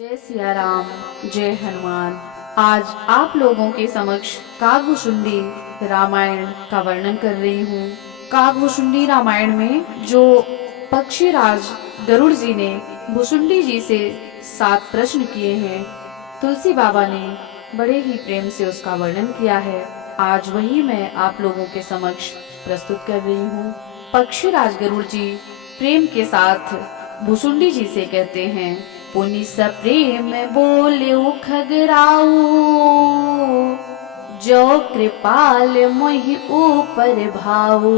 जय सिया राम, जय हनुमान। आज आप लोगों के समक्ष काकभुसुंडी रामायण का वर्णन कर रही हूँ। काकभुसुंडी रामायण में जो पक्षीराज गरुड़ जी ने भुसुंडी जी से 7 प्रश्न किए हैं, तुलसी बाबा ने बड़े ही प्रेम से उसका वर्णन किया है। आज वही मैं आप लोगों के समक्ष प्रस्तुत कर रही हूँ। पक्षीराज गरुड़ जी प्रेम के साथ भुसुंडी जी से कहते हैं, पुनि सप्रेम बोल्यो खगराऊ, जो कृपाल मोहि ऊपर भाऊ।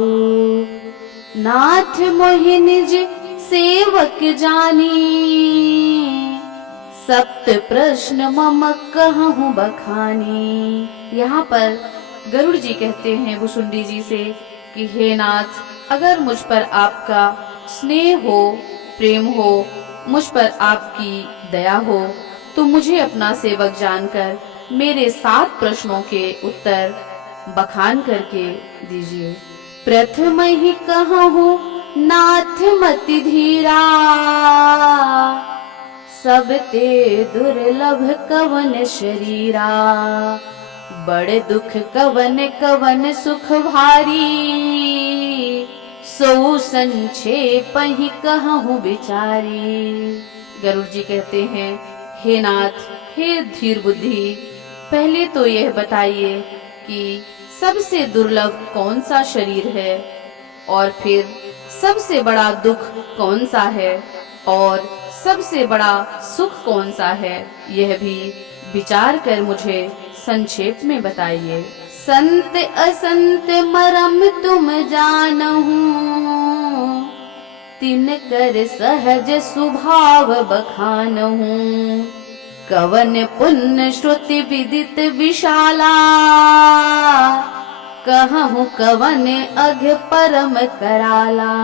नाथ मोहि निज सेवक जानी, सप्त प्रश्न मम कहूँ बखानी। यहाँ पर गरुड़ जी कहते हैं भुसुंडी जी से कि हे नाथ, अगर मुझ पर आपका स्नेह हो, प्रेम हो, मुझ पर आपकी दया हो, तो मुझे अपना सेवक जानकर मेरे 7 प्रश्नों के उत्तर बखान करके दीजिए। प्रथम ही कहूँ नाथ मति धीरा, सब ते दुर्लभ कवन शरीरा। बड़े दुख कवन कवन सुख भारी, सो संक्षेप ही कहूँ बिचारी। गरुड़ जी कहते हैं, हे नाथ, हे धीर बुद्धि, पहले तो यह बताइए कि सबसे दुर्लभ कौन सा शरीर है, और फिर सबसे बड़ा दुख कौन सा है, और सबसे बड़ा सुख कौन सा है, यह भी विचार कर मुझे संक्षेप में बताइए। संत असंत मरम तुम जानहु, तिन कर सहज स्वभाव बखानहु। कवन पुण्य श्रुति विदित विशाला, कहूँ कवन अघ परम कराला।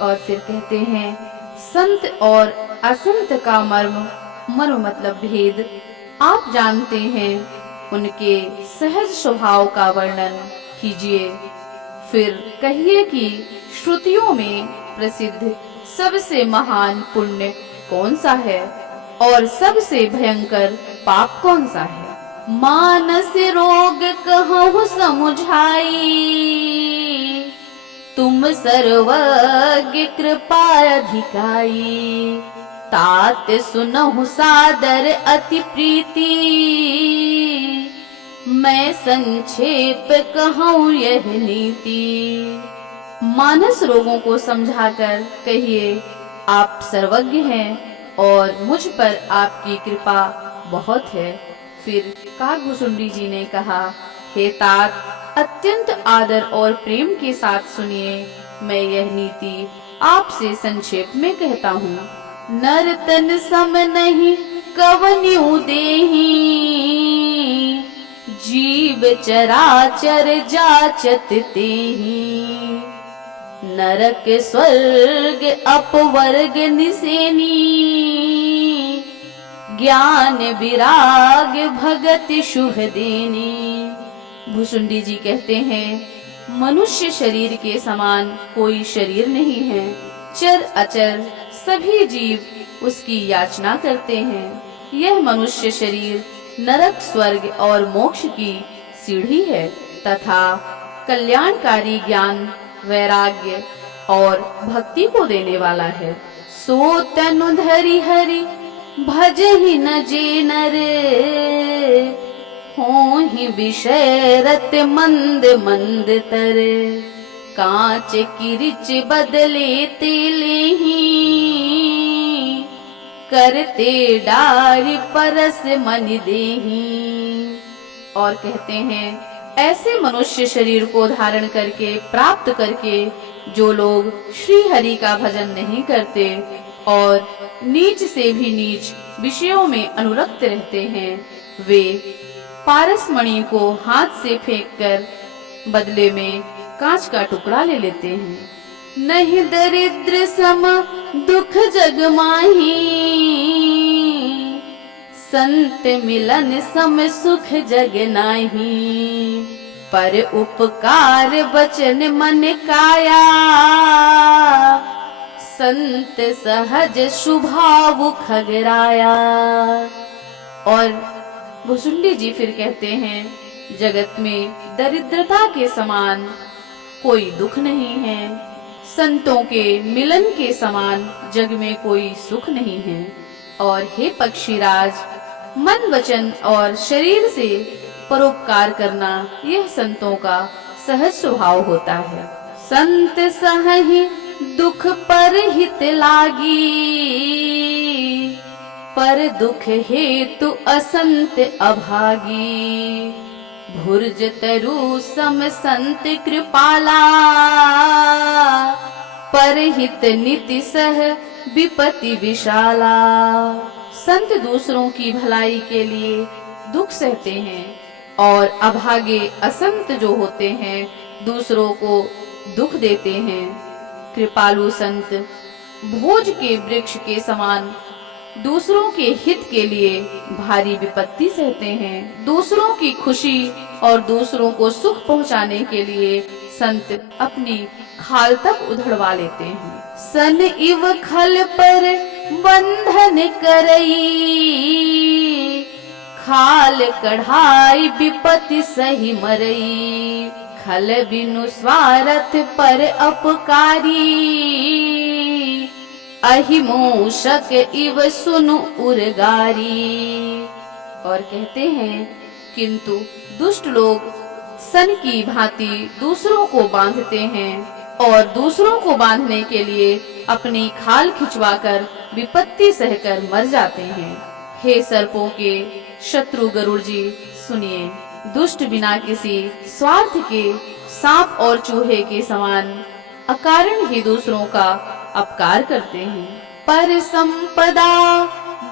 और फिर कहते हैं, संत और असंत का मर्म मतलब भेद आप जानते हैं, उनके सहज स्वभाव का वर्णन कीजिए। फिर कहिए कि श्रुतियों में प्रसिद्ध सबसे महान पुण्य कौन सा है, और सबसे भयंकर पाप कौन सा है। मानस रोग कहूँ समुझाई, तुम सर्वज्ञ कृपा अधिकाई। तात सुनहु सादर अति प्रीति, मैं संक्षेप कहूँ यह नीति। मानस रोगों को समझाकर कहिए, आप सर्वज्ञ हैं और मुझ पर आपकी कृपा बहुत है। फिर काकभुसुंडी जी ने कहा, हे तात, अत्यंत आदर और प्रेम के साथ सुनिए, मैं यह नीति आपसे संक्षेप में कहता हूँ। नर तन सम नहीं कवन्यु देही, जीव चराचर जाचत तेहि। नरक स्वर्ग अपवर्ग निसेनी, ज्ञान विराग भगत शुभ देनी। भुसुंडी जी कहते हैं, मनुष्य शरीर के समान कोई शरीर नहीं है। चर अचर सभी जीव उसकी याचना करते हैं। यह मनुष्य शरीर नरक, स्वर्ग और मोक्ष की सीढ़ी है तथा कल्याणकारी ज्ञान, वैराग्य और भक्ति को देने वाला है। सो तनु धरि हरि भजहि न जे नर, होहि विषय रत मंद मंद तर। कांच किरिच बदले तेलेही, करते डारि परस मन देही। और कहते हैं, ऐसे मनुष्य शरीर को धारण करके, प्राप्त करके जो लोग श्री हरि का भजन नहीं करते और नीच से भी नीच विषयों में अनुरक्त रहते हैं, वे पारसमणि को हाथ से फेंककर बदले में कांच का टुकड़ा ले लेते हैं। नहीं दरिद्र सम दुख जग माही, संत मिलन सम सुख जग नाही। पर उपकार बचन मन काया, संत सहज स्वभाव खगराया। और भुसुंडी जी फिर कहते हैं, जगत में दरिद्रता के समान कोई दुख नहीं है, संतों के मिलन के समान जग में कोई सुख नहीं है। और हे पक्षीराज, मन वचन और शरीर से परोपकार करना यह संतों का सहज स्वभाव होता है। संत सहहि दुख पर हित लागी, पर दुख हेतु असंत अभागी। भुर्ज तरु सम संत कृपाला, पर हित नीति सह विपत्ति विशाला। संत दूसरों की भलाई के लिए दुख सहते हैं और अभागे असंत जो होते हैं दूसरों को दुख देते हैं। कृपालु संत भोज के वृक्ष के समान दूसरों के हित के लिए भारी विपत्ति सहते हैं। दूसरों की खुशी और दूसरों को सुख पहुंचाने के लिए संत अपनी खाल तक उधड़वा लेते हैं। सन इव खल पर बंधन करई, खाल कढ़ाई विपत्ति सही मरई। खल बिनु स्वार्थ पर अपकारी, अहिमूषक इव सुनु उर्गारी। और कहते हैं, किंतु दुष्ट लोग सन की भांति दूसरों को बांधते हैं और दूसरों को बांधने के लिए अपनी खाल खिंचवाकर विपत्ति सहकर मर जाते हैं। हे सर्पों के शत्रु गरुड़ जी, सुनिए, दुष्ट बिना किसी स्वार्थ के सांप और चूहे के समान अकारण ही दूसरों का अपकार करते हैं। पर संपदा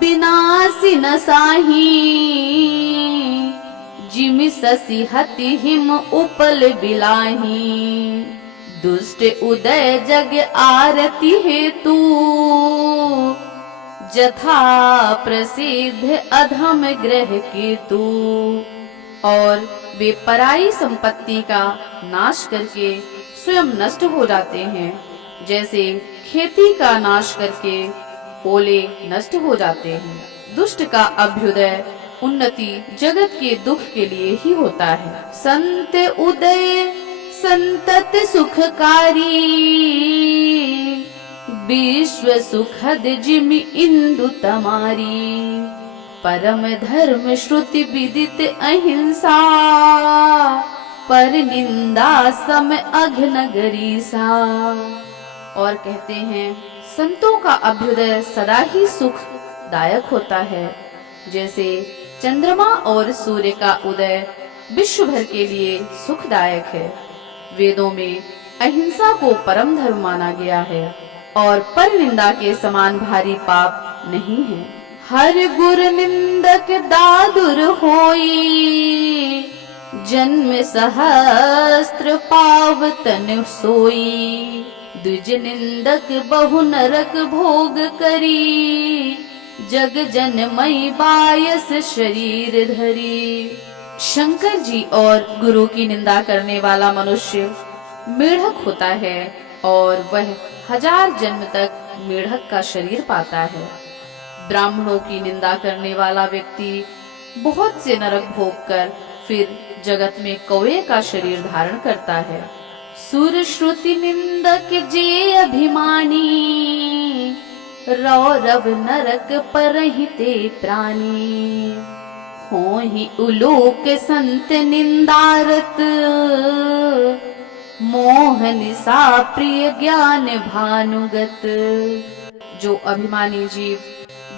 विनाशी न साही, जिमि ससी हति हिम उपल बिलाही। दुष्ट उदय जग आरती हेतु, जथा प्रसिद्ध अधम ग्रह केतु। और वे पराई संपत्ति का नाश करके स्वयं नष्ट हो जाते हैं, जैसे खेती का नाश करके ओले नष्ट हो जाते हैं। दुष्ट का अभ्युदय उन्नति जगत के दुख के लिए ही होता है। संत उदय संतत सुखकारी, विश्व सुखद जिमि इंदु तमारी। परम धर्म श्रुति विदित अहिंसा, पर निंदा सम अघ्न गरीसा। और कहते हैं, संतों का अभ्युदय सदा ही सुखदायक होता है, जैसे चंद्रमा और सूर्य का उदय विश्व भर के लिए सुखदायक है। वेदों में अहिंसा को परम धर्म माना गया है और पर निंदा के समान भारी पाप नहीं है। हर गुर निंदक दादुर होई, जन्म सहस्त्र पावतन सोई। द्विज निंदक बहु नरक भोग करी, जग जनमई बायस शरीर धरी। शंकर जी और गुरु की निंदा करने वाला मनुष्य मेढक होता है और वह 1000 जन्म तक मेढक का शरीर पाता है। ब्राह्मणों की निंदा करने वाला व्यक्ति बहुत से नरक भोग कर फिर जगत में कौवे का शरीर धारण करता है। सुर श्रुति निंदक जे अभिमानी, रौरव नरक परहिते प्राणी। हो ही उलोक संत निंदारत, मोहन सा प्रिय ज्ञान भानुगत। जो अभिमानी जीव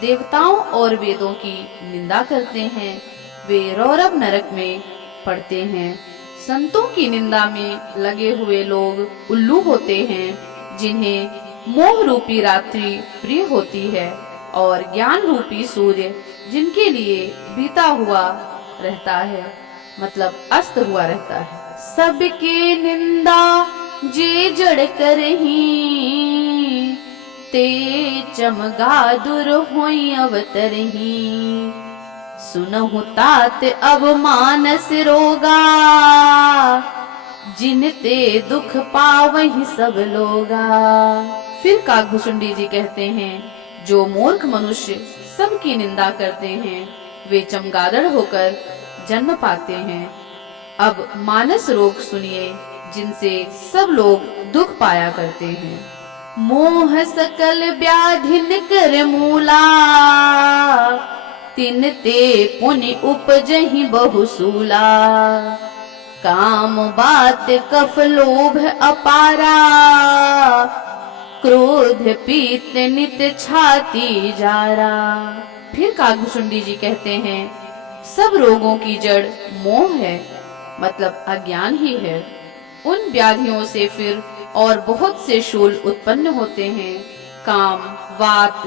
देवताओं और वेदों की निंदा करते हैं, वे रौरव नरक में पड़ते हैं। संतों की निंदा में लगे हुए लोग उल्लू होते हैं, जिन्हें मोह रूपी रात्रि प्रिय होती है और ज्ञान रूपी सूर्य जिनके लिए बीता हुआ रहता है, मतलब अस्त हुआ रहता है। सबके निंदा जे जड़ करही, ते चमगादुर होई अवतरही। सुनहु तात अब मानस रोगा, जिनते दुख पावहि सब लोगा। फिर काकभुसुंडी जी कहते हैं, जो मूर्ख मनुष्य सबकी निंदा करते हैं वे चमगादड़ होकर जन्म पाते हैं। अब मानस रोग सुनिए, जिनसे सब लोग दुख पाया करते हैं। मोह सकल व्याधिन कर मूला, तिन ते पुनि उपजहि बहुसूला। काम बात कफ लोभ अपारा, क्रोध पीत नित छाती जारा। फिर काकभुसुंडी जी कहते हैं, सब रोगों की जड़ मोह है, मतलब अज्ञान ही है। उन व्याधियों से फिर और बहुत से शूल उत्पन्न होते हैं। काम वात,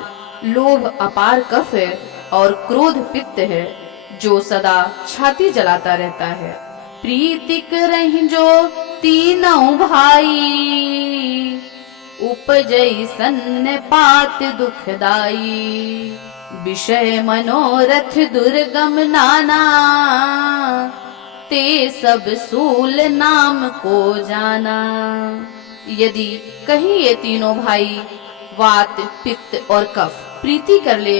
लोभ अपार कफ है और क्रोध पित्त है, जो सदा छाती जलाता रहता है। प्रीति करहि जो तीनों भाई, उपजई सन्नपात दुखदाई। विषय मनोरथ दुर्गम नाना, ते सब सूल नाम को जाना। यदि कहीं ये तीनों भाई वात, पित्त और कफ प्रीति कर ले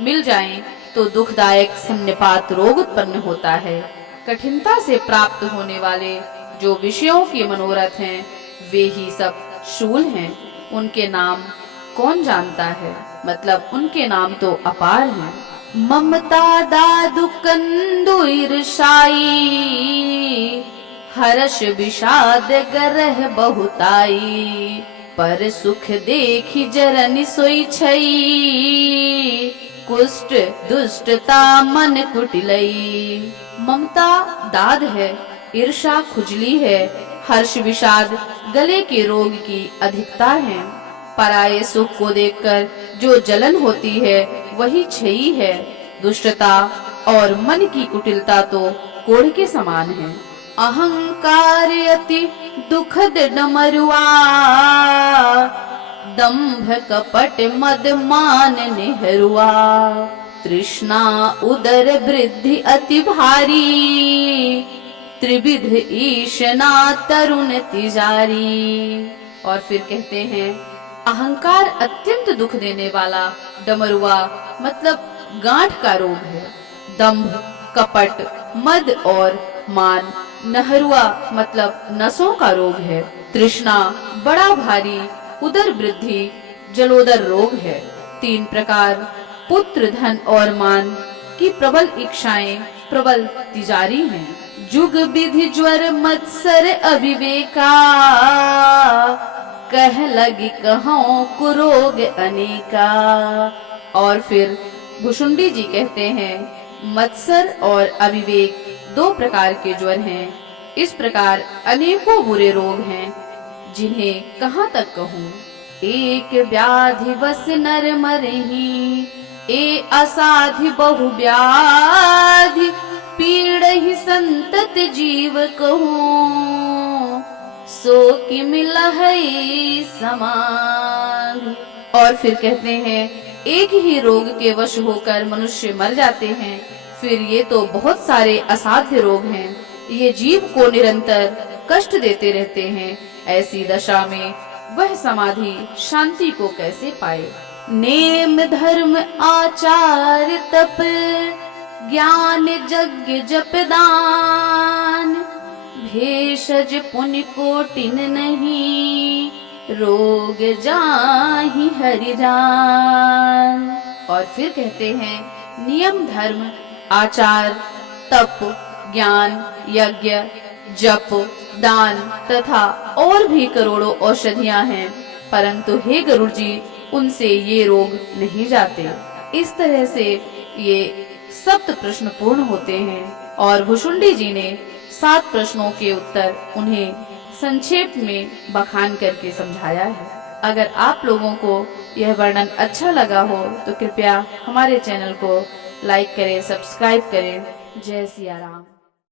मिल जाएं, तो दुखदायक सन्निपात रोग उत्पन्न होता है। कठिनता से प्राप्त होने वाले जो विषयों के मनोरथ हैं, वे ही सब शूल हैं। उनके नाम कौन जानता है, मतलब उनके नाम तो अपार हैं। ममता दादु कंदु ईर्षाई, हर्ष विषाद गरह बहुताई। पर सुख देखी जरनि सोई छई, कुष्ठ दुष्टता मन कुटिलई। ममता दाद है, ईर्षा खुजली है, हर्ष विषाद गले के रोग की अधिकता है। पराये सुख को देखकर जो जलन होती है वही क्षयी है। दुष्टता और मन की कुटिलता तो कोढ़ के समान है। अहंकार अति दुखद डमरुआ, दंभ कपट मद मान नेहरुआ। तृष्णा उदर वृद्धि अति भारी, त्रिविध ईशना तरुण तिजारी। और फिर कहते हैं, अहंकार अत्यंत दुख देने वाला डमरुआ मतलब गांठ का रोग है। दंभ, कपट, मद और मान नहरुआ मतलब नसों का रोग है। तृष्णा बड़ा भारी, उदर वृद्धि जलोदर रोग है। 3 प्रकार पुत्र, धन और मान की प्रबल इच्छाएं प्रबल तिजारी हैं। जुग विधि ज्वर मत्सर अविवेका, कह लगी कहों कुरोग अनेका। और फिर भुसुंडी जी कहते हैं, मत्सर और अविवेक 2 प्रकार के ज्वर हैं। इस प्रकार अनेकों बुरे रोग हैं, जिन्हें कहाँ तक कहूँ। एक व्याधि बस नर मरहि, ए असाधि बहु व्याधि। पीड़हि संतत जीव कहूँ, सो कि मिलहि समाधि। और फिर कहते हैं, एक ही रोग के वश होकर मनुष्य मर जाते हैं, फिर ये तो बहुत सारे असाध्य रोग हैं। ये जीव को निरंतर कष्ट देते रहते हैं। ऐसी दशा में वह समाधि शांति को कैसे पाए। नेम धर्म आचार तप, ज्ञान यज्ञ जप दान। भेषज पुण्य कोटिन नहीं, रोग जाहि हरि जान। और फिर कहते हैं, नियम धर्म आचार तप ज्ञान यज्ञ जप दान तथा और भी करोड़ों औषधियां हैं, परंतु हे गरुड़ जी उनसे ये रोग नहीं जाते। इस तरह से ये 7 प्रश्न पूर्ण होते हैं और भुसुंडी जी ने 7 प्रश्नों के उत्तर उन्हें संक्षेप में बखान करके समझाया है। अगर आप लोगों को यह वर्णन अच्छा लगा हो तो कृपया हमारे चैनल को लाइक करें, सब्सक्राइब करें। जय सिया राम।